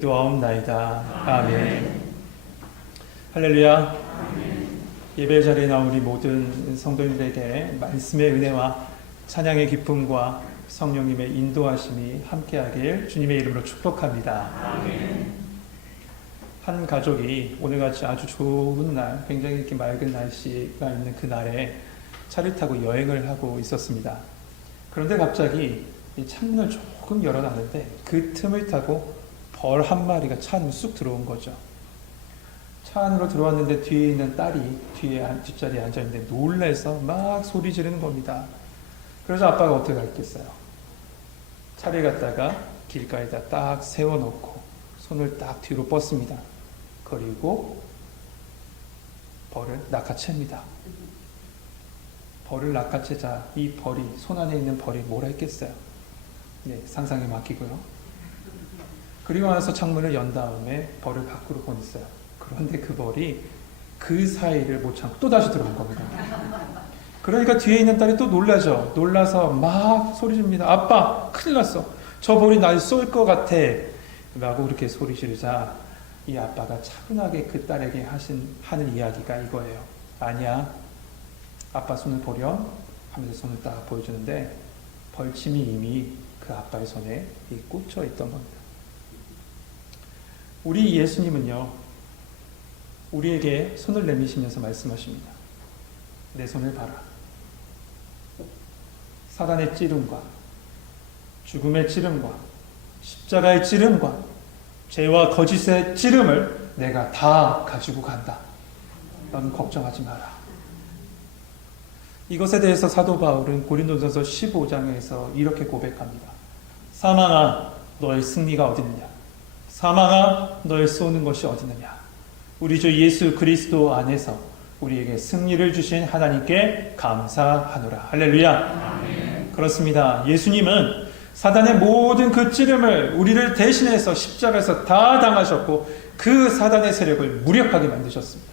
기도하옵나이다. 아멘. 할렐루야. 예배 자리에 나온 우리 모든 성도님들에게 말씀의 은혜와 찬양의 기쁨과 성령님의 인도하심이 함께하길 주님의 이름으로 축복합니다. 아멘. 한 가족이 오늘같이 아주 좋은 날, 굉장히 이렇게 맑은 날씨가 있는 그 날에 차를 타고 여행을 하고 있었습니다. 그런데 갑자기 이 창문을 조금 열어놨는데 그 틈을 타고 벌 한 마리가 차 안으로 쑥 들어온 거죠. 차 안으로 들어왔는데 뒤에 있는 딸이 뒷자리에 앉아있는데 놀라서 막 소리 지르는 겁니다. 그래서 아빠가 어떻게 했겠어요? 차를 갖다가 길가에다 딱 세워놓고 손을 딱 뒤로 뻗습니다. 그리고 벌을 낚아챕니다. 벌을 낚아채자 이 벌이, 손 안에 있는 벌이 뭐라 했겠어요? 네, 상상에 맡기고요. 그리고 나서 창문을 연 다음에 벌을 밖으로 보냈어요. 그런데 그 벌이 그 사이를 못 참고 또 다시 들어온 겁니다. 그러니까 뒤에 있는 딸이 또 놀라죠. 놀라서 막 소리 지릅니다. 아빠, 큰일 났어. 저 벌이 날 쏠 것 같아. 라고 그렇게 소리 지르자 이 아빠가 차분하게 그 딸에게 하는 이야기가 이거예요. 아니야. 아빠 손을 보렴 하면서 손을 딱 보여주는데 벌침이 이미 그 아빠의 손에 꽂혀 있던 겁니다. 우리 예수님은요, 우리에게 손을 내미시면서 말씀하십니다. 내 손을 봐라. 사단의 찌름과 죽음의 찌름과 십자가의 찌름과 죄와 거짓의 찌름을 내가 다 가지고 간다. 너는 걱정하지 마라. 이것에 대해서 사도 바울은 고린도전서 15장에서 이렇게 고백합니다. 사망아, 너의 승리가 어디느냐? 사망아, 너의 쏘는 것이 어디느냐? 우리 주 예수 그리스도 안에서 우리에게 승리를 주신 하나님께 감사하노라. 할렐루야. 아멘. 그렇습니다. 예수님은 사단의 모든 그 찌름을 우리를 대신해서 십자가에서 다 당하셨고 그 사단의 세력을 무력하게 만드셨습니다.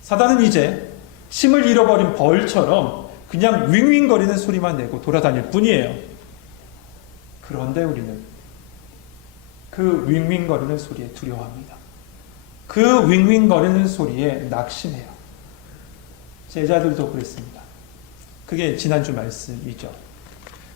사단은 이제 힘을 잃어버린 벌처럼 그냥 윙윙거리는 소리만 내고 돌아다닐 뿐이에요. 그런데 우리는 그 윙윙거리는 소리에 두려워합니다. 그 윙윙거리는 소리에 낙심해요. 제자들도 그랬습니다. 그게 지난주 말씀이죠.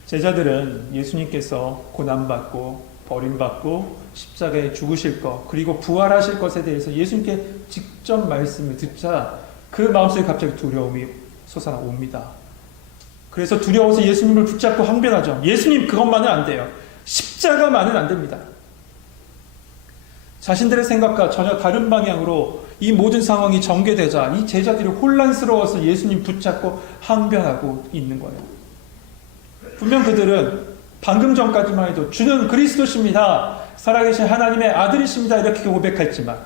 제자들은 예수님께서 고난받고 버림받고 십자가에 죽으실 것 그리고 부활하실 것에 대해서 예수님께 직접 말씀을 듣자 그 마음속에 갑자기 두려움이 솟아옵니다. 그래서 두려워서 예수님을 붙잡고 항변하죠. 예수님, 그것만은 안 돼요. 십자가만은 안 됩니다. 자신들의 생각과 전혀 다른 방향으로 이 모든 상황이 전개되자 이 제자들이 혼란스러워서 예수님 붙잡고 항변하고 있는 거예요. 분명 그들은 방금 전까지만 해도 주는 그리스도십니다. 살아계신 하나님의 아들이십니다. 이렇게 고백했지만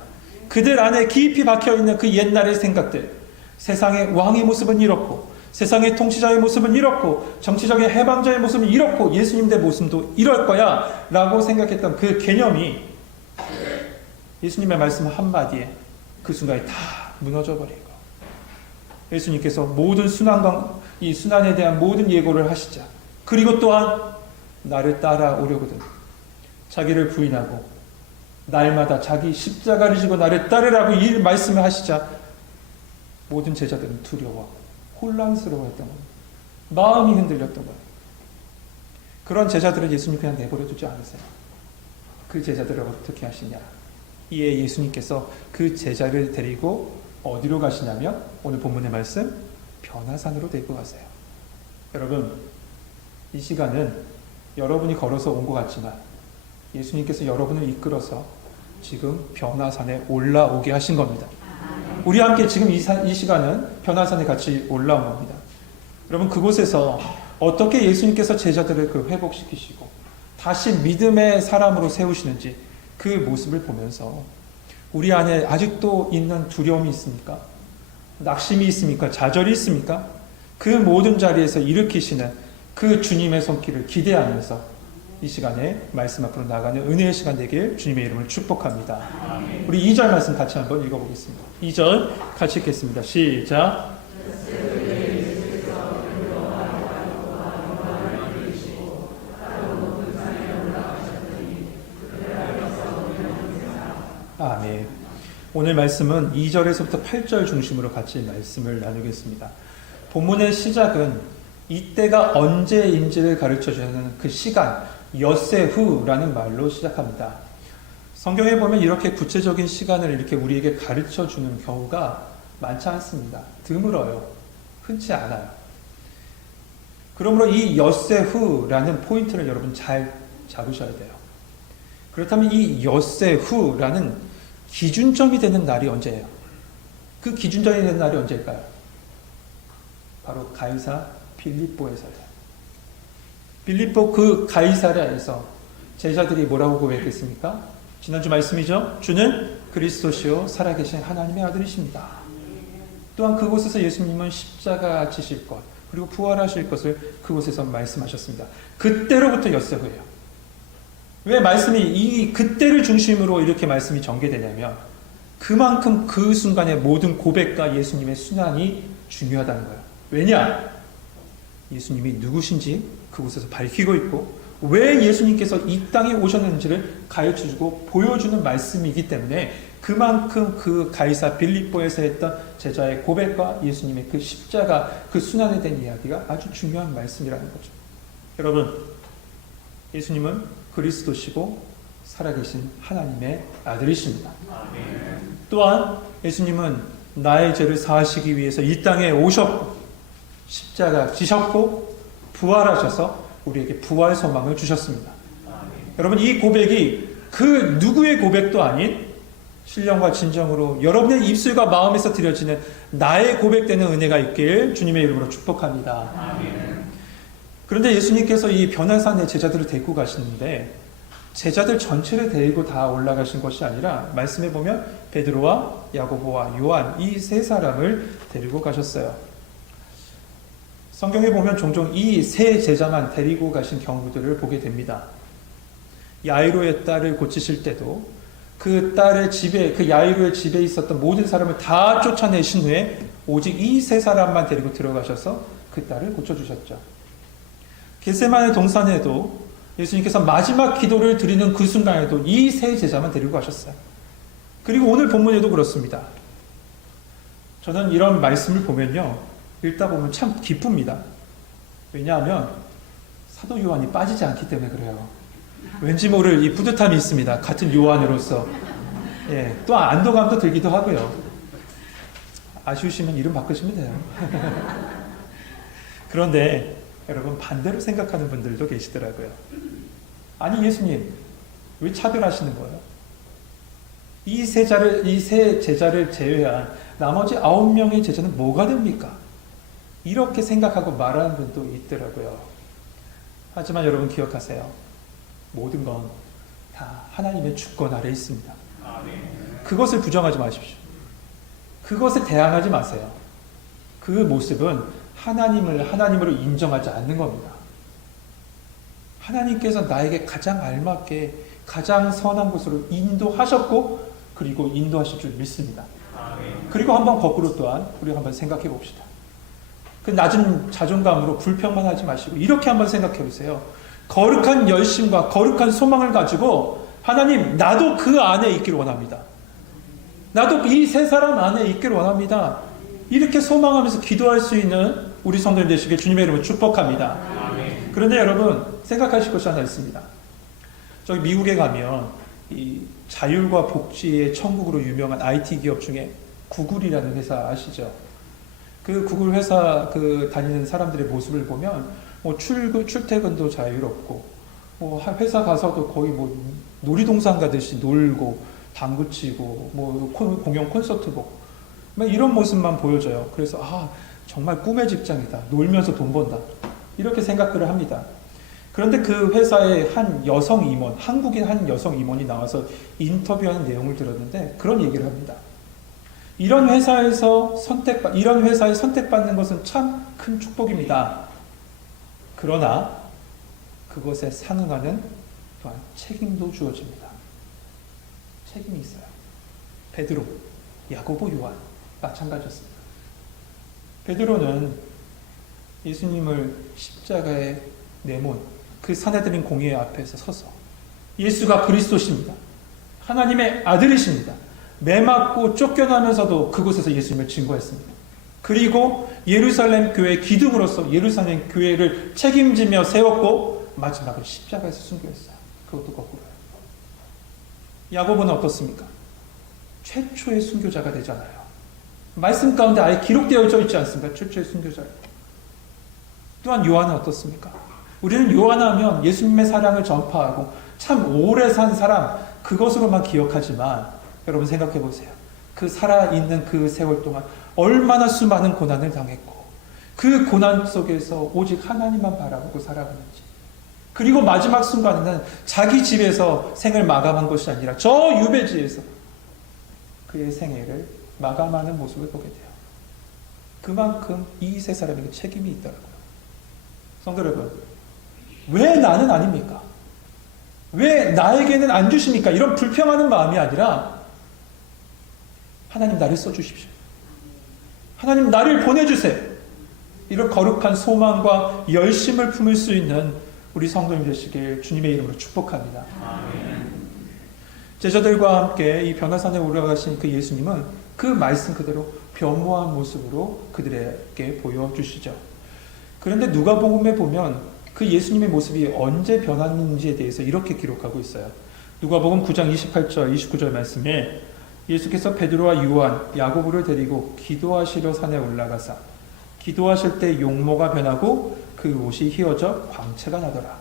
그들 안에 깊이 박혀있는 그 옛날의 생각들, 세상의 왕의 모습은 이렇고 세상의 통치자의 모습은 이렇고 정치적인 해방자의 모습은 이렇고 예수님의 모습도 이럴 거야 라고 생각했던 그 개념이 예수님의 말씀 한마디에 그 순간에 다 무너져 버린 거. 예수님께서 모든 이 순환에 대한 모든 예고를 하시자 그리고 또한 나를 따라오려거든 자기를 부인하고 날마다 자기 십자가를 지고 나를 따르라고 이 말씀을 하시자 모든 제자들은 두려워 혼란스러워했던 겁니다. 마음이 흔들렸던 거예요. 그런 제자들을 예수님 그냥 내버려 두지 않으세요. 그 제자들을 어떻게 하시냐? 이에 예수님께서 그 제자를 데리고 어디로 가시냐면 오늘 본문의 말씀 변화산으로 데리고 가세요. 여러분, 이 시간은 여러분이 걸어서 온 것 같지만 예수님께서 여러분을 이끌어서 지금 변화산에 올라오게 하신 겁니다. 우리 함께 지금 이 시간은 변화산에 같이 올라온 겁니다. 여러분, 그곳에서 어떻게 예수님께서 제자들을 회복시키시고 다시 믿음의 사람으로 세우시는지 그 모습을 보면서 우리 안에 아직도 있는 두려움이 있습니까? 낙심이 있습니까? 좌절이 있습니까? 그 모든 자리에서 일으키시는 그 주님의 손길을 기대하면서 이 시간에 말씀 앞으로 나가는 은혜의 시간 되길 주님의 이름을 축복합니다. 아멘. 우리 2절 말씀 같이 한번 읽어보겠습니다. 2절 같이 읽겠습니다. 시작. 아멘. 오늘 말씀은 2절에서부터 8절 중심으로 같이 말씀을 나누겠습니다. 본문의 시작은 이때가 언제인지를 가르쳐주는 그 시간, 엿새 후라는 말로 시작합니다. 성경에 보면 이렇게 구체적인 시간을 이렇게 우리에게 가르쳐주는 경우가 많지 않습니다. 드물어요. 흔치 않아요. 그러므로 이 엿새 후라는 포인트를 여러분 잘 잡으셔야 돼요. 그렇다면 이 엿새 후라는 기준점이 되는 날이 언제예요? 그 기준점이 되는 날이 언제일까요? 바로 가이사 빌립보에서요. 빌립보 그 가이사랴에서 제자들이 뭐라고 고백했습니까? 지난주 말씀이죠. 주는 그리스도시요 살아계신 하나님의 아들이십니다. 또한 그곳에서 예수님은 십자가 지실 것 그리고 부활하실 것을 그곳에서 말씀하셨습니다. 그때로부터 엿새 후예요. 왜 말씀이 이 그때를 중심으로 이렇게 말씀이 전개되냐면 그만큼 그 순간의 모든 고백과 예수님의 순환이 중요하다는 거예요. 왜냐? 예수님이 누구신지 그곳에서 밝히고 있고 왜 예수님께서 이 땅에 오셨는지를 가르쳐주고 보여주는 말씀이기 때문에 그만큼 그 가이사 빌립보에서 했던 제자의 고백과 예수님의 그 십자가 그 순환에 대한 이야기가 아주 중요한 말씀이라는 거죠. 여러분, 예수님은 그리스도시고 살아계신 하나님의 아들이십니다. 또한 예수님은 나의 죄를 사하시기 위해서 이 땅에 오셨고 십자가 지셨고 부활하셔서 우리에게 부활 소망을 주셨습니다. 여러분, 이 고백이 그 누구의 고백도 아닌 신령과 진정으로 여러분의 입술과 마음에서 드려지는 나의 고백되는 은혜가 있길 주님의 이름으로 축복합니다. 아멘. 그런데 예수님께서 이 변화산에 제자들을 데리고 가시는데 제자들 전체를 데리고 다 올라가신 것이 아니라 말씀해 보면 베드로와 야고보와 요한 이 세 사람을 데리고 가셨어요. 성경에 보면 종종 이 세 제자만 데리고 가신 경우들을 보게 됩니다. 야이로의 딸을 고치실 때도 그 딸의 집에, 그 야이로의 집에 있었던 모든 사람을 다 쫓아내신 후에 오직 이 세 사람만 데리고 들어가셔서 그 딸을 고쳐주셨죠. 겟세마네 동산에도 예수님께서 마지막 기도를 드리는 그 순간에도 이 세 제자만 데리고 가셨어요. 그리고 오늘 본문에도 그렇습니다. 저는 이런 말씀을 보면요, 읽다 보면 참 기쁩니다. 왜냐하면 사도 요한이 빠지지 않기 때문에 그래요. 왠지 모를 이 뿌듯함이 있습니다. 같은 요한으로서. 예, 또 안도감도 들기도 하고요. 아쉬우시면 이름 바꾸시면 돼요. 그런데 여러분 반대로 생각하는 분들도 계시더라고요. 아니 예수님 왜 차별하시는 거예요? 이 세 제자를 제외한 나머지 9명의 제자는 뭐가 됩니까? 이렇게 생각하고 말하는 분도 있더라고요. 하지만 여러분 기억하세요. 모든 건 다 하나님의 주권 아래 있습니다. 그것을 부정하지 마십시오. 그것에 대항하지 마세요. 그 모습은 하나님을 하나님으로 인정하지 않는 겁니다. 하나님께서 나에게 가장 알맞게 가장 선한 곳으로 인도하셨고 그리고 인도하실 줄 믿습니다. 그리고 한번 거꾸로 또한 우리가 한번 생각해 봅시다. 그 낮은 자존감으로 불평만 하지 마시고 이렇게 한번 생각해 보세요. 거룩한 열심과 거룩한 소망을 가지고 하나님 나도 그 안에 있기를 원합니다. 나도 이 세 사람 안에 있기를 원합니다. 이렇게 소망하면서 기도할 수 있는 우리 성도님 되시길 주님의 이름으로 축복합니다. 아멘. 그런데 여러분 생각하실 것이 하나 있습니다. 저기 미국에 가면 이 자율과 복지의 천국으로 유명한 IT 기업 중에 구글이라는 회사 아시죠? 그 구글 회사 그 다니는 사람들의 모습을 보면 뭐 출퇴근도 자유롭고 뭐 회사 가서도 거의 뭐 놀이동산 가듯이 놀고 당구 치고 뭐 공연 콘서트 보고 이런 모습만 보여져요. 그래서 정말 꿈의 직장이다. 놀면서 돈 번다. 이렇게 생각을 합니다. 그런데 그 회사의 한 여성 임원, 한국인 한 여성 임원이 나와서 인터뷰하는 내용을 들었는데 그런 얘기를 합니다. 이런 회사에 선택받는 것은 참 큰 축복입니다. 그러나 그것에 상응하는 또한 책임도 주어집니다. 책임이 있어요. 베드로, 야고보, 요한 마찬가지였습니다. 베드로는 예수님을 십자가에 내몬 그 사내들인 공회 앞에서 서서 예수가 그리스도십니다. 하나님의 아들이십니다. 매 맞고 쫓겨나면서도 그곳에서 예수님을 증거했습니다. 그리고 예루살렘 교회 기둥으로서 예루살렘 교회를 책임지며 세웠고 마지막으로 십자가에서 순교했어요. 그것도 거꾸로요. 야고보는 어떻습니까? 최초의 순교자가 되잖아요. 말씀 가운데 아예 기록되어 있지 않습니까? 최초의 순교자. 또한 요한은 어떻습니까? 우리는 요한 하면 예수님의 사랑을 전파하고 참 오래 산 사람, 그것으로만 기억하지만 여러분 생각해 보세요. 그 살아있는 그 세월 동안 얼마나 수많은 고난을 당했고 그 고난 속에서 오직 하나님만 바라보고 살아가는지, 그리고 마지막 순간에는 자기 집에서 생을 마감한 것이 아니라 저 유배지에서 그의 생애를 마감하는 모습을 보게 돼요. 그만큼 이 세 사람에게 책임이 있더라고요. 성도 여러분, 왜 나는 아닙니까? 왜 나에게는 안 주십니까? 이런 불평하는 마음이 아니라 하나님 나를 써주십시오. 하나님 나를 보내주세요. 이런 거룩한 소망과 열심을 품을 수 있는 우리 성도님 되시길 주님의 이름으로 축복합니다. 아멘. 제자들과 함께 이 변화산에 올라가신 그 예수님은 그 말씀 그대로 변모한 모습으로 그들에게 보여주시죠. 그런데 누가복음에 보면 그 예수님의 모습이 언제 변했는지에 대해서 이렇게 기록하고 있어요. 누가복음 9장 28절 29절 말씀에 예수께서 베드로와 요한, 야고보를 데리고 기도하시러 산에 올라가사 기도하실 때 용모가 변하고 그 옷이 휘어져 광채가 나더라.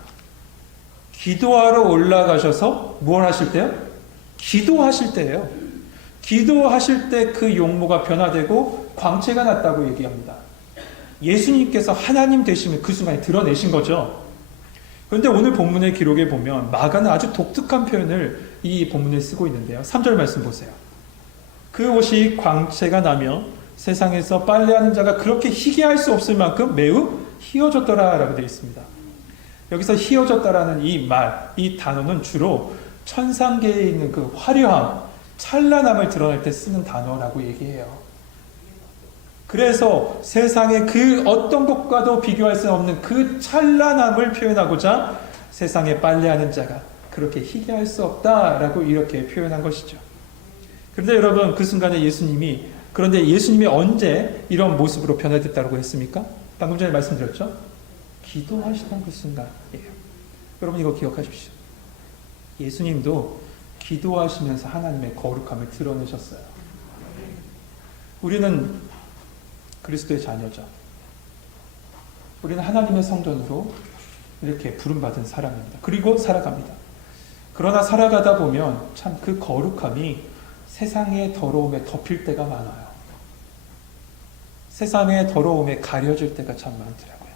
기도하러 올라가셔서 뭘 하실 때요? 기도하실 때예요. 기도하실 때 그 용모가 변화되고 광채가 났다고 얘기합니다. 예수님께서 하나님 되심을 그 순간에 드러내신 거죠. 그런데 오늘 본문의 기록에 보면 마가는 아주 독특한 표현을 이 본문에 쓰고 있는데요. 3절 말씀 보세요. 그 옷이 광채가 나며 세상에서 빨래하는 자가 그렇게 희귀할 수 없을 만큼 매우 휘어졌더라 라고 되어 있습니다. 여기서 휘어졌다라는 이 말, 이 단어는 주로 천상계에 있는 그 화려함, 찬란함을 드러낼 때 쓰는 단어라고 얘기해요. 그래서 세상의 그 어떤 것과도 비교할 수 없는 그 찬란함을 표현하고자 세상에 빨래하는 자가 그렇게 희귀할 수 없다라고 이렇게 표현한 것이죠. 그런데 여러분, 그 순간에 그런데 예수님이 언제 이런 모습으로 변화됐다고 했습니까? 방금 전에 말씀드렸죠? 기도하시던 그 순간이에요. 여러분 이거 기억하십시오. 예수님도 기도하시면서 하나님의 거룩함을 드러내셨어요. 우리는 그리스도의 자녀죠. 우리는 하나님의 성전으로 이렇게 부름받은 사람입니다. 그리고 살아갑니다. 그러나 살아가다 보면 참 그 거룩함이 세상의 더러움에 덮일 때가 많아요. 세상의 더러움에 가려질 때가 참 많더라고요.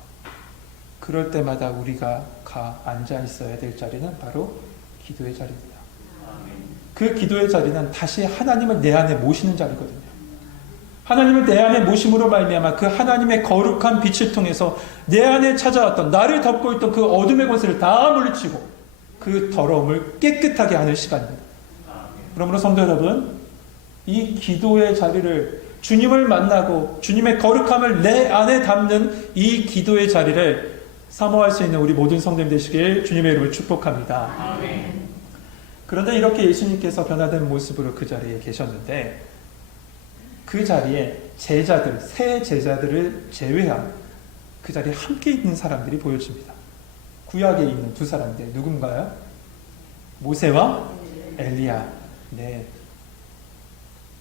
그럴 때마다 우리가 앉아 있어야 될 자리는 바로 기도의 자리입니다. 그 기도의 자리는 다시 하나님을 내 안에 모시는 자리거든요. 하나님을 내 안에 모심으로 말미암아 그 하나님의 거룩한 빛을 통해서 내 안에 찾아왔던, 나를 덮고 있던 그 어둠의 권세를 다 물리치고 그 더러움을 깨끗하게 하는 시간입니다. 그러므로 성도 여러분, 이 기도의 자리를, 주님을 만나고 주님의 거룩함을 내 안에 담는 이 기도의 자리를 사모할 수 있는 우리 모든 성도님 되시길 주님의 이름으로 축복합니다. 아멘. 그런데 이렇게 예수님께서 변화된 모습으로 그 자리에 계셨는데 그 자리에 제자들, 새 제자들을 제외한 그 자리에 함께 있는 사람들이 보여집니다. 구약에 있는 두 사람들 누군가요? 모세와 엘리야. 네,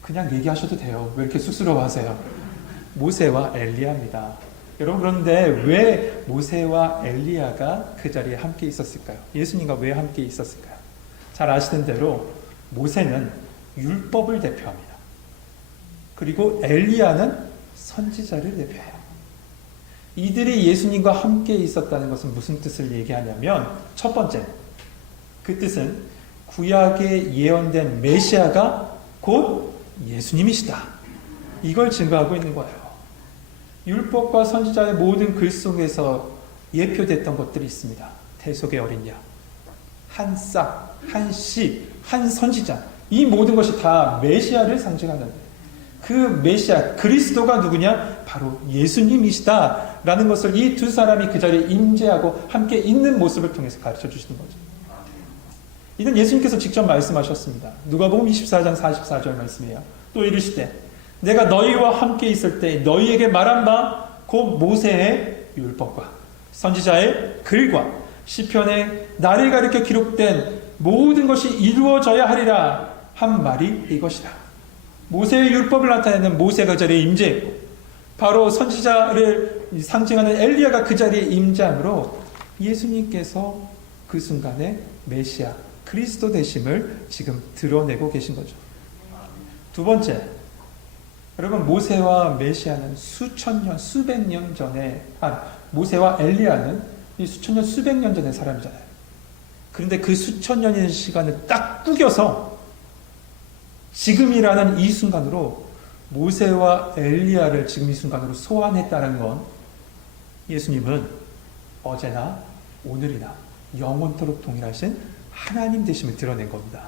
그냥 얘기하셔도 돼요. 왜 이렇게 쑥스러워하세요? 모세와 엘리야입니다. 여러분, 그런데 왜 모세와 엘리야가 그 자리에 함께 있었을까요? 예수님과 왜 함께 있었을까요? 잘 아시는 대로 모세는 율법을 대표합니다. 그리고 엘리야는 선지자를 대표해요. 이들이 예수님과 함께 있었다는 것은 무슨 뜻을 얘기하냐면, 첫 번째, 그 뜻은 구약에 예언된 메시아가 곧 예수님이시다, 이걸 증거하고 있는 거예요. 율법과 선지자의 모든 글 속에서 예표됐던 것들이 있습니다. 태속의 어린 양, 한 싹, 한 씨, 한 선지자, 이 모든 것이 다 메시아를 상징하는, 그 메시아 그리스도가 누구냐? 바로 예수님이시다라는 것을 이 두 사람이 그 자리에 임재하고 함께 있는 모습을 통해서 가르쳐 주시는 거죠. 이는 예수님께서 직접 말씀하셨습니다. 누가복음 24장 44절 말씀이에요. 또 이르시되 내가 너희와 함께 있을 때 너희에게 말한 바 곧 모세의 율법과 선지자의 글과 시편에 나를 가리켜 기록된 모든 것이 이루어져야 하리라 한 말이 이것이라. 모세의 율법을 나타내는 모세가 그 자리에 임재했고 바로 선지자를 상징하는 엘리야가 그 자리에 임재함으로 예수님께서 그 순간에 메시아 그리스도 되심을 지금 드러내고 계신 거죠. 두 번째, 여러분 모세와 메시아는 수천 년, 수백 년 전에 모세와 엘리야는 이 수천 년, 수백 년 전의 사람이잖아요. 그런데 그 수천 년의 시간을 딱 꾸겨서 지금이라는 이 순간으로 모세와 엘리야를 지금 이 순간으로 소환했다는 건 예수님은 어제나 오늘이나 영원토록 동일하신 하나님 되심을 드러낸 겁니다.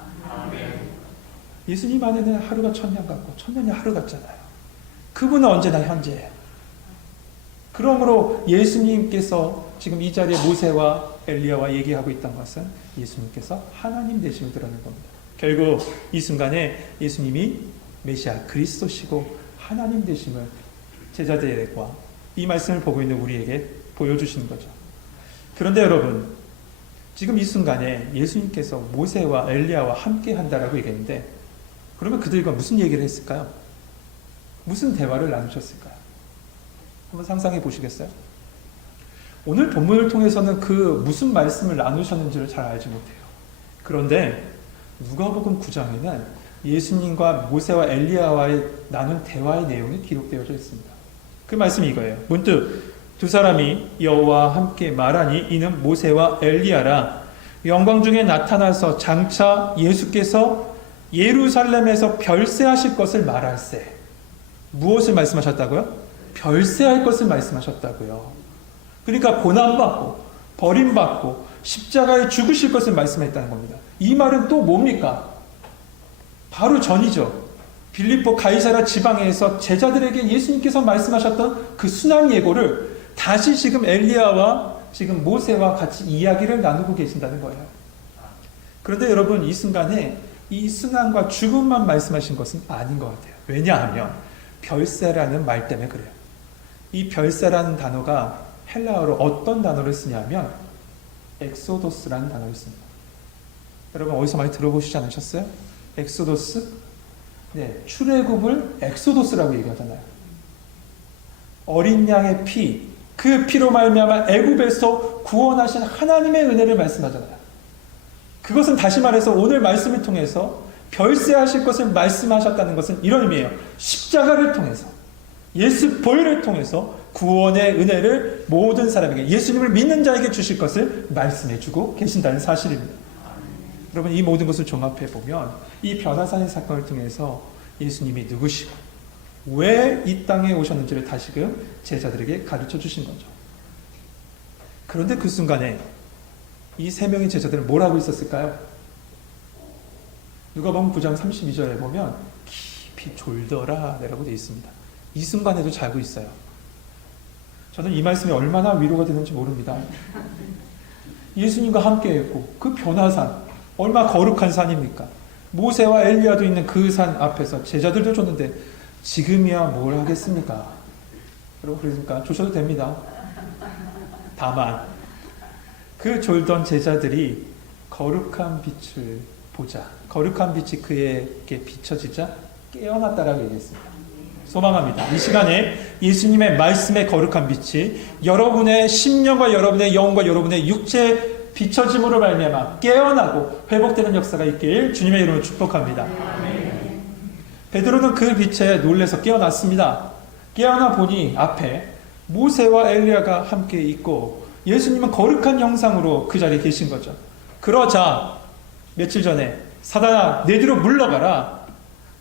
예수님 안에는 하루가 천년 같고 천년이 하루 같잖아요. 그분은 언제나 현재예요. 그러므로 예수님께서 지금 이 자리에 모세와 엘리야와 얘기하고 있던 것은 예수님께서 하나님 되심을 드러낸 겁니다. 결국 이 순간에 예수님이 메시아 그리스도시고 하나님 되심을 제자들과 이 말씀을 보고 있는 우리에게 보여주시는 거죠. 그런데 여러분, 지금 이 순간에 예수님께서 모세와 엘리야와 함께 한다라고 얘기했는데, 그러면 그들과 무슨 얘기를 했을까요? 무슨 대화를 나누셨을까요? 한번 상상해 보시겠어요? 오늘 본문을 통해서는 그 무슨 말씀을 나누셨는지를 잘 알지 못해요. 그런데 누가복음 9장에는 예수님과 모세와 엘리야와의 나눈 대화의 내용이 기록되어져 있습니다. 그 말씀이 이거예요. 문득 두 사람이 여호와와 함께 말하니 이는 모세와 엘리야라. 영광 중에 나타나서 장차 예수께서 예루살렘에서 별세하실 것을 말할세. 무엇을 말씀하셨다고요? 별세할 것을 말씀하셨다고요. 그러니까 고난받고 버림받고 십자가에 죽으실 것을 말씀했다는 겁니다. 이 말은 또 뭡니까? 바로 전이죠. 빌립보 가이사랴 지방에서 제자들에게 예수님께서 말씀하셨던 그 순환 예고를 다시 지금 엘리야와 지금 모세와 같이 이야기를 나누고 계신다는 거예요. 그런데 여러분, 이 순간에 이 순환과 죽음만 말씀하신 것은 아닌 것 같아요. 왜냐하면 별세라는 말 때문에 그래요. 이 별세라는 단어가 헬라어로 어떤 단어를 쓰냐면 엑소도스라는 단어를 씁니다. 여러분 어디서 많이 들어보시지 않으셨어요? 엑소도스? 네, 출애굽을 엑소도스라고 얘기하잖아요. 어린 양의 피, 그 피로 말미암아 애굽에서 구원하신 하나님의 은혜를 말씀하잖아요. 그것은 다시 말해서 오늘 말씀을 통해서 별세하실 것을 말씀하셨다는 것은 이런 의미예요. 십자가를 통해서, 예수 보혈을 통해서 구원의 은혜를 모든 사람에게, 예수님을 믿는 자에게 주실 것을 말씀해주고 계신다는 사실입니다. 여러분, 이 모든 것을 종합해 보면 이 변화산의 사건을 통해서 예수님이 누구시고 왜 이 땅에 오셨는지를 다시금 제자들에게 가르쳐 주신 거죠. 그런데 그 순간에 이 세 명의 제자들은 뭘 하고 있었을까요? 누가복음 9장 32절에 보면 깊이 졸더라 라고 되어 있습니다. 이 순간에도 자고 있어요. 저는 이 말씀이 얼마나 위로가 되는지 모릅니다. 예수님과 함께 했고 그 변화산, 얼마나 거룩한 산입니까? 모세와 엘리야도 있는 그 산 앞에서 제자들도 줬는데 지금이야 뭘 하겠습니까? 여러분, 그러니까 조셔도 됩니다. 다만 그 졸던 제자들이 거룩한 빛을 보자, 거룩한 빛이 그에게 비춰지자 깨어났다라고 얘기했습니다. 소망합니다. 이 시간에 예수님의 말씀의 거룩한 빛이 여러분의 심령과 여러분의 영과 여러분의 육체에 비춰짐으로 말미암아 깨어나고 회복되는 역사가 있길 주님의 이름으로 축복합니다. 베드로는 그 빛에 놀라서 깨어났습니다. 깨어나 보니 앞에 모세와 엘리야가 함께 있고 예수님은 거룩한 형상으로 그 자리에 계신 거죠. 그러자 며칠 전에 사단아 내 뒤로 물러가라.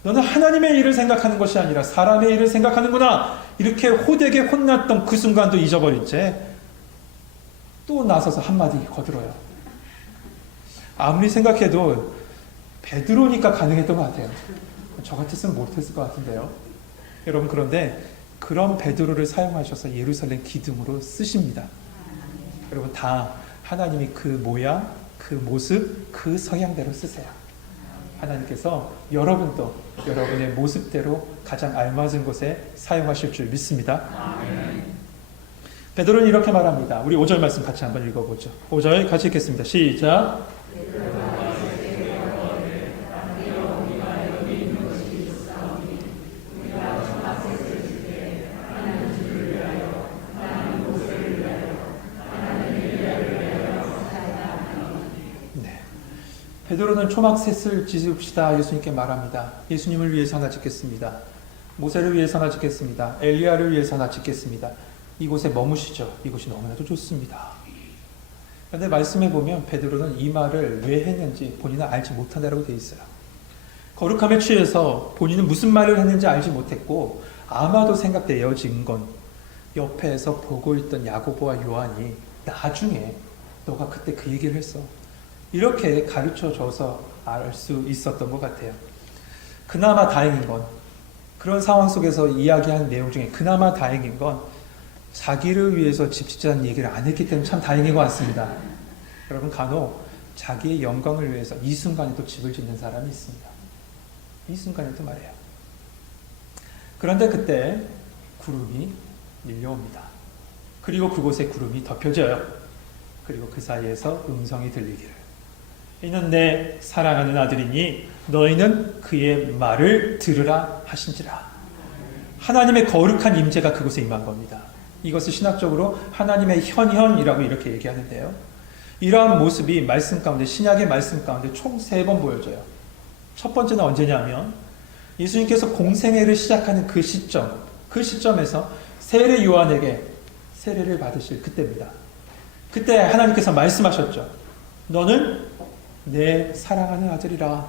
너는 하나님의 일을 생각하는 것이 아니라 사람의 일을 생각하는구나. 이렇게 호되게 혼났던 그 순간도 잊어버린 채 또 나서서 한마디 거들어요. 아무리 생각해도 베드로니까 가능했던 것 같아요. 저 같았으면 못했을 것 같은데요. 여러분, 그런데 그런 베드로를 사용하셔서 예루살렘 기둥으로 쓰십니다. 여러분, 다 하나님이 그 모양, 그 모습, 그 성향대로 쓰세요. 하나님께서 여러분도 여러분의 모습대로 가장 알맞은 곳에 사용하실 줄 믿습니다. 베드로는 이렇게 말합니다. 우리 5절 말씀 같이 한번 읽어보죠. 5절 같이 읽겠습니다. 시작. 베드로는 초막셋을 지읍시다 예수님께 말합니다. 예수님을 위해서 하나 짓겠습니다. 모세를 위해서 하나 짓겠습니다. 엘리야를 위해서 하나 짓겠습니다. 이곳에 머무시죠. 이곳이 너무나도 좋습니다. 그런데 말씀에 보면 베드로는 이 말을 왜 했는지 본인은 알지 못한다고 되어 있어요. 거룩함에 취해서 본인은 무슨 말을 했는지 알지 못했고 아마도 생각되어진 건 옆에서 보고 있던 야고보와 요한이 나중에 너가 그때 그 얘기를 했어. 이렇게 가르쳐줘서 알 수 있었던 것 같아요. 그나마 다행인 건 그런 상황 속에서 이야기한 내용 중에 그나마 다행인 건 자기를 위해서 집 짓자는 얘기를 안 했기 때문에 참 다행인 것 같습니다. 여러분 간혹 자기의 영광을 위해서 이 순간에도 집을 짓는 사람이 있습니다. 이 순간에도 말이에요. 그런데 그때 구름이 밀려옵니다. 그리고 그곳에 구름이 덮여져요. 그리고 그 사이에서 음성이 들리기를 이는 내 사랑하는 아들이니 너희는 그의 말을 들으라 하신지라. 하나님의 거룩한 임재가 그곳에 임한 겁니다. 이것을 신학적으로 하나님의 현현이라고 이렇게 얘기하는데요. 이러한 모습이 말씀 가운데 신약의 말씀 가운데 총 3번 보여져요. 첫 번째는 언제냐면 예수님께서 공생애를 시작하는 그 시점에서 세례 요한에게 세례를 받으실 그때입니다. 그때 하나님께서 말씀하셨죠. 너는 내 사랑하는 아들이라.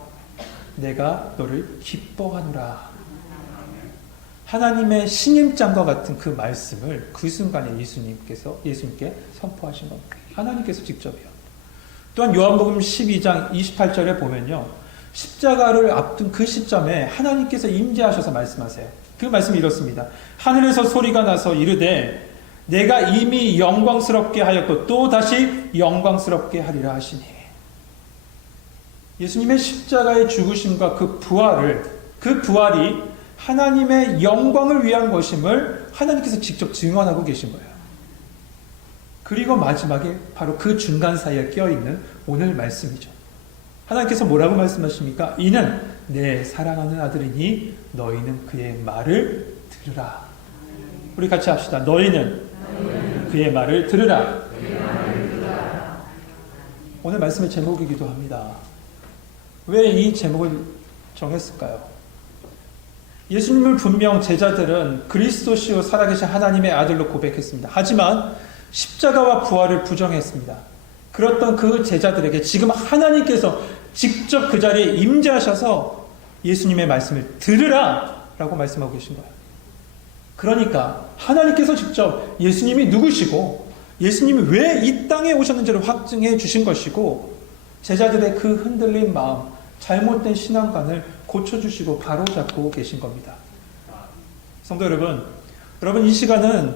내가 너를 기뻐하노라. 하나님의 신임장과 같은 그 말씀을 그 순간에 예수님께 선포하신 겁니다. 하나님께서 직접이요. 또한 요한복음 12장 28절에 보면요. 십자가를 앞둔 그 시점에 하나님께서 임재하셔서 말씀하세요. 그 말씀이 이렇습니다. 하늘에서 소리가 나서 이르되 내가 이미 영광스럽게 하였고 또 다시 영광스럽게 하리라 하시니. 예수님의 십자가의 죽으심과 그 부활이 하나님의 영광을 위한 것임을 하나님께서 직접 증언하고 계신 거예요. 그리고 마지막에 바로 그 중간 사이에 껴있는 오늘 말씀이죠. 하나님께서 뭐라고 말씀하십니까? 이는 내 사랑하는 아들이니 너희는 그의 말을 들으라. 우리 같이 합시다. 너희는 그의 말을 들으라. 오늘 말씀의 제목이기도 합니다. 왜 이 제목을 정했을까요? 예수님을 분명 제자들은 그리스도시요 살아계신 하나님의 아들로 고백했습니다. 하지만 십자가와 부활을 부정했습니다. 그렇던 그 제자들에게 지금 하나님께서 직접 그 자리에 임재하셔서 예수님의 말씀을 들으라 라고 말씀하고 계신 거예요. 그러니까 하나님께서 직접 예수님이 누구시고 예수님이 왜 이 땅에 오셨는지를 확증해 주신 것이고 제자들의 그 흔들린 마음, 잘못된 신앙관을 고쳐주시고 바로잡고 계신 겁니다. 성도 여러분 이 시간은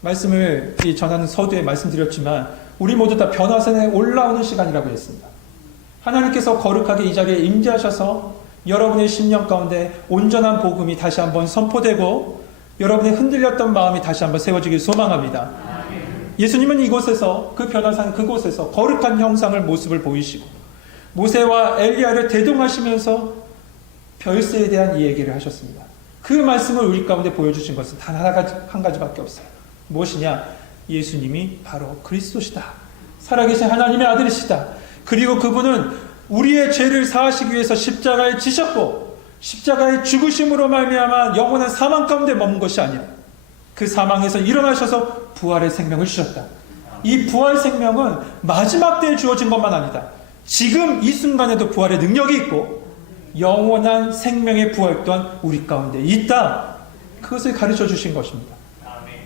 말씀을 전하는 서두에 말씀드렸지만 우리 모두 다 변화산에 올라오는 시간이라고 했습니다. 하나님께서 거룩하게 이 자리에 임재하셔서 여러분의 심령 가운데 온전한 복음이 다시 한번 선포되고 여러분의 흔들렸던 마음이 다시 한번 세워지길 소망합니다. 예수님은 이곳에서 그 변화산 그곳에서 거룩한 형상을 모습을 보이시고 모세와 엘리야를 대동하시면서 별세에 대한 이 얘기를 하셨습니다. 그 말씀을 우리 가운데 보여주신 것은 단 한 가지밖에 없어요. 무엇이냐? 예수님이 바로 그리스도시다. 살아계신 하나님의 아들이시다. 그리고 그분은 우리의 죄를 사하시기 위해서 십자가에 지셨고 십자가의 죽으심으로 말미암아 영원한 사망 가운데 머문 것이 아니라 그 사망에서 일어나셔서 부활의 생명을 주셨다. 이 부활 생명은 마지막 때에 주어진 것만 아니다. 지금 이 순간에도 부활의 능력이 있고 영원한 생명의 부활 또한 우리 가운데 있다. 그것을 가르쳐 주신 것입니다.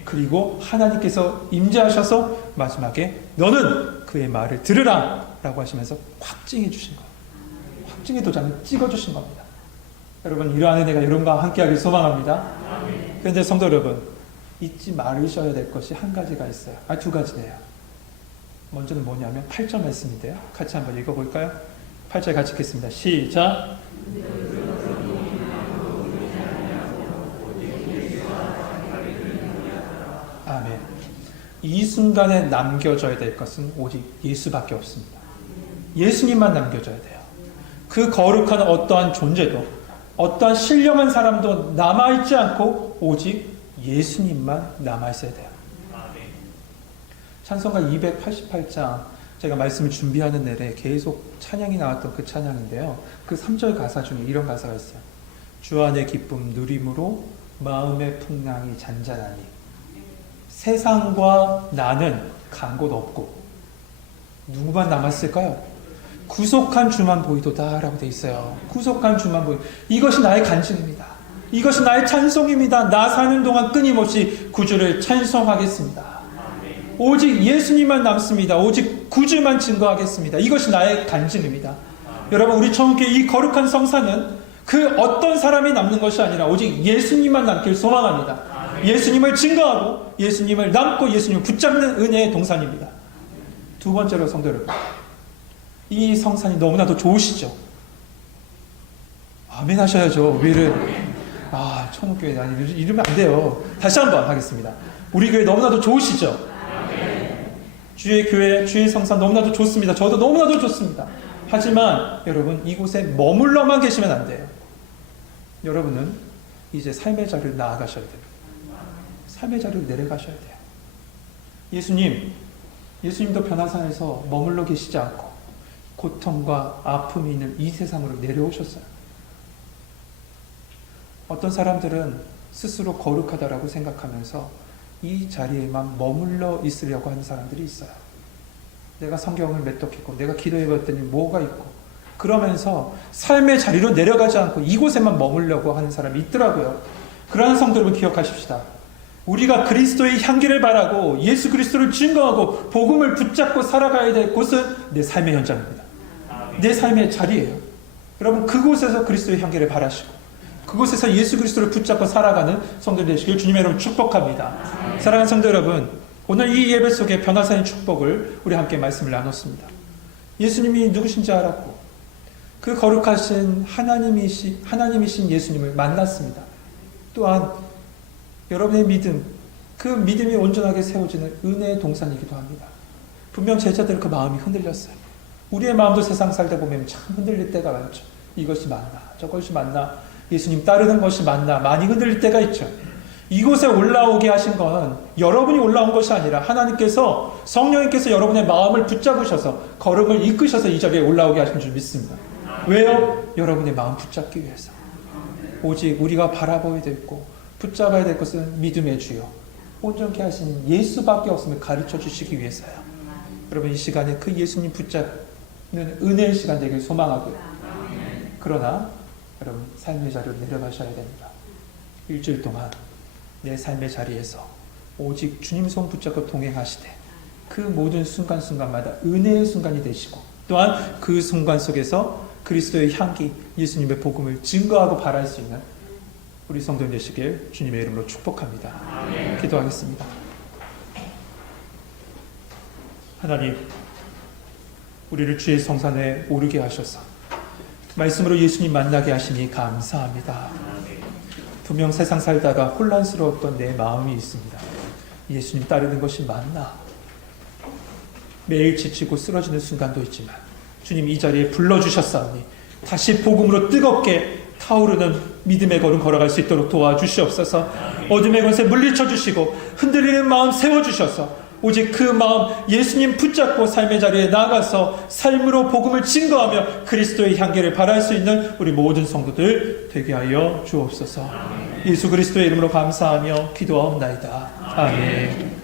그리고 하나님께서 임재하셔서 마지막에 너는 그의 말을 들으라 라고 하시면서 확증해 주신 거예요. 확증의 도장을 찍어 주신 겁니다. 여러분 이러한 은혜가 여러분과 함께하길 소망합니다. 그런데 성도 여러분 잊지 말으셔야 될 것이 한 가지가 있어요. 두 가지네요. 먼저는 뭐냐면 8절 말씀인데요. 같이 한번 읽어볼까요? 8절 같이 읽겠습니다. 시작. 아멘. 이 순간에 남겨져야 될 것은 오직 예수밖에 없습니다. 예수님만 남겨져야 돼요. 그 거룩한 어떠한 존재도, 어떠한 신령한 사람도 남아있지 않고 오직 예수님만 남아있어야 돼요. 찬송가 288장, 제가 말씀을 준비하는 내내 계속 찬양이 나왔던 그 찬양인데요. 그 3절 가사 중에 이런 가사가 있어요. 주 안의 기쁨 누림으로 마음의 풍랑이 잔잔하니 세상과 나는 간 곳 없고 누구만 남았을까요? 구속한 주만 보이도다 라고 돼 있어요. 구속한 주만 보이. 이것이 나의 간증입니다. 이것이 나의 찬송입니다. 나 사는 동안 끊임없이 구주를 찬송하겠습니다. 오직 예수님만 남습니다. 오직 구주만 증거하겠습니다. 이것이 나의 간증입니다. 여러분, 우리 천국의 이 거룩한 성사는 그 어떤 사람이 남는 것이 아니라 오직 예수님만 남길 소망합니다. 예수님을 증거하고 예수님을 남고 예수님을 붙잡는 은혜의 동산입니다. 두 번째로 성도 여러분, 이 성산이 너무나도 좋으시죠? 아멘 하셔야죠. 우리를 천국교회 아니 이러면 안 돼요. 다시 한번 하겠습니다. 우리 교회 너무나도 좋으시죠? 주의 교회, 주의 성산 너무나도 좋습니다. 저도 너무나도 좋습니다. 하지만 여러분, 이곳에 머물러만 계시면 안 돼요. 여러분은 이제 삶의 자리를 나아가셔야 돼요. 삶의 자리를 내려가셔야 돼요. 예수님도 변화산에서 머물러 계시지 않고 고통과 아픔이 있는 이 세상으로 내려오셨어요. 어떤 사람들은 스스로 거룩하다라고 생각하면서 이 자리에만 머물러 있으려고 하는 사람들이 있어요. 내가 성경을 맺독했고 내가 기도해봤더니 뭐가 있고 그러면서 삶의 자리로 내려가지 않고 이곳에만 머물려고 하는 사람이 있더라고요. 그러한 성도 여러분 기억하십시다. 우리가 그리스도의 향기를 바라고 예수 그리스도를 증거하고 복음을 붙잡고 살아가야 될 곳은 내 삶의 현장입니다. 내 삶의 자리예요. 여러분, 그곳에서 그리스도의 향기를 바라시고 그곳에서 예수 그리스도를 붙잡고 살아가는 성도 되시길 주님의 이름으로 축복합니다. 사랑하는 성도 여러분, 오늘 이 예배 속에 변화산의 축복을 우리 함께 말씀을 나눴습니다. 예수님이 누구신지 알았고 그 거룩하신 하나님이신 예수님을 만났습니다. 또한 여러분의 믿음, 그 믿음이 온전하게 세워지는 은혜의 동산이기도 합니다. 분명 제자들은 그 마음이 흔들렸어요. 우리의 마음도 세상 살다 보면 참 흔들릴 때가 많죠. 이것이 맞나? 저것이 맞나? 예수님 따르는 것이 맞나? 많이 흔들릴 때가 있죠. 이곳에 올라오게 하신 건 여러분이 올라온 것이 아니라 하나님께서, 성령님께서 여러분의 마음을 붙잡으셔서 걸음을 이끄셔서 이 자리에 올라오게 하신 줄 믿습니다. 왜요? 여러분의 마음 붙잡기 위해서. 오직 우리가 바라보아야 되고 붙잡아야 될 것은 믿음의 주요 온전케 하신 예수밖에 없음을 가르쳐 주시기 위해서요. 여러분, 이 시간에 그 예수님 붙잡는 은혜의 시간 되길 소망하고요. 그러나 여러분, 삶의 자리로 내려가셔야 됩니다. 일주일 동안 내 삶의 자리에서 오직 주님 손 붙잡고 동행하시되 그 모든 순간순간마다 은혜의 순간이 되시고 또한 그 순간 속에서 그리스도의 향기, 예수님의 복음을 증거하고 바랄 수 있는 우리 성도 되시길 주님의 이름으로 축복합니다. 아멘. 기도하겠습니다. 하나님, 우리를 주의 성산에 오르게 하셔서 말씀으로 예수님 만나게 하시니 감사합니다. 분명 세상 살다가 혼란스러웠던 내 마음이 있습니다. 예수님 따르는 것이 맞나? 매일 지치고 쓰러지는 순간도 있지만 주님 이 자리에 불러주셨사오니 다시 복음으로 뜨겁게 타오르는 믿음의 걸음 걸어갈 수 있도록 도와주시옵소서. 어둠의 권세 물리쳐 주시고 흔들리는 마음 세워주셔서 오직 그 마음 예수님 붙잡고 삶의 자리에 나가서 삶으로 복음을 증거하며 그리스도의 향기를 발할 수 있는 우리 모든 성도들 되게 하여 주옵소서. 예수 그리스도의 이름으로 감사하며 기도하옵나이다. 아멘.